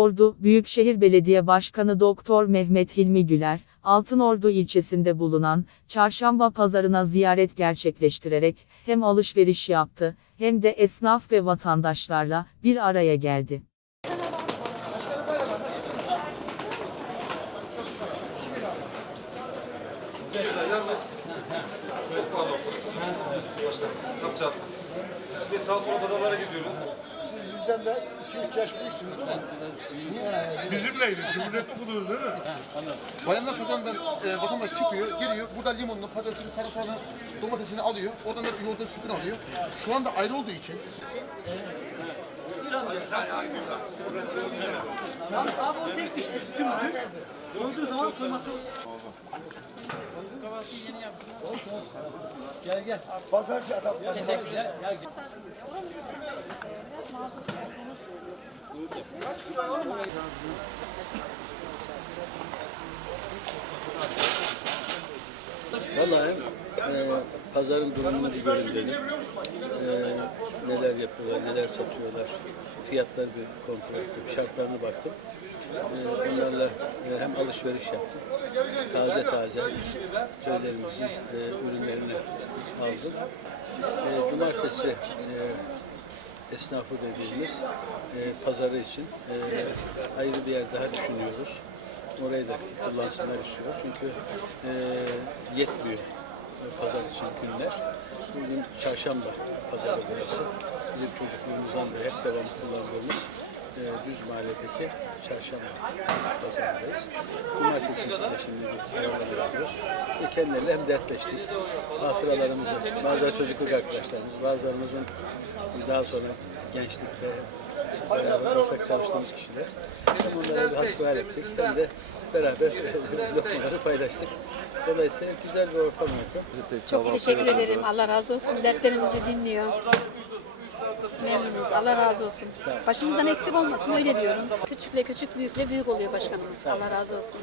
Ordu Büyükşehir Belediye Başkanı Doktor Mehmet Hilmi Güler, Altınordu ilçesinde bulunan Çarşamba pazarına ziyaret gerçekleştirerek hem alışveriş yaptı hem de esnaf ve vatandaşlarla bir araya geldi. Ne yapacağız? Şimdi sağa sola pazarlara gidiyoruz. Bizden de 2-3 yaş büyüksünüz ama. Bizimleydi. Cumhuriyet okudunuz değil mi? Bayanlar pazarından e, vatandaş çıkıyor, geliyor. Burada limonunu, patatesini, sarımsağını, domatesini alıyor. Oradan da yoğurtun sütünü alıyor. Şu anda ayrı olduğu için Abi o tek dişli bütün bütün. Soyduğu zaman soyması Pazarcı adam. Vallahi e, pazarın durumunu bir görün. E, neler yapıyorlar, neler satıyorlar. Fiyatları bir kontrol ettim, şartlarına baktım. E, onlarla e, hem alışveriş yaptım. Taze taze köylerimizin e, ürünlerini aldım. E, cumartesi e, esnafı dediğimiz e, pazarı için e, ayrı bir yer daha düşünüyoruz. Orayı da kullansınlar istiyoruz. Çünkü e, yetmiyor pazar için günler. Bugün çarşamba pazarı burası. Bizim çocukluğumuzdan beri hep devamlı kullandığımız e, Düz Mahalle'deki çarşamba pazarındayız. İçin de şimdi bir yapıyoruz. Ve kendileriyle hem dertleştik. Hatıralarımızı, bazıları çocukluk arkadaşlarımız, bazılarımızın daha sonra gençlikte beraber ortak çalıştığımız kişiler. Hem onlara bir hasbihal ettik hem de beraber lokmaları paylaştık. Dolayısıyla güzel bir ortam oldu. Çok teşekkür ederim. Allah razı olsun. Dertlerimizi dinliyor. Memnunuz. Allah razı olsun. Başımızdan eksik olmasın öyle diyorum. Küçükle küçük, büyükle büyük oluyor başkanımız. Allah razı olsun.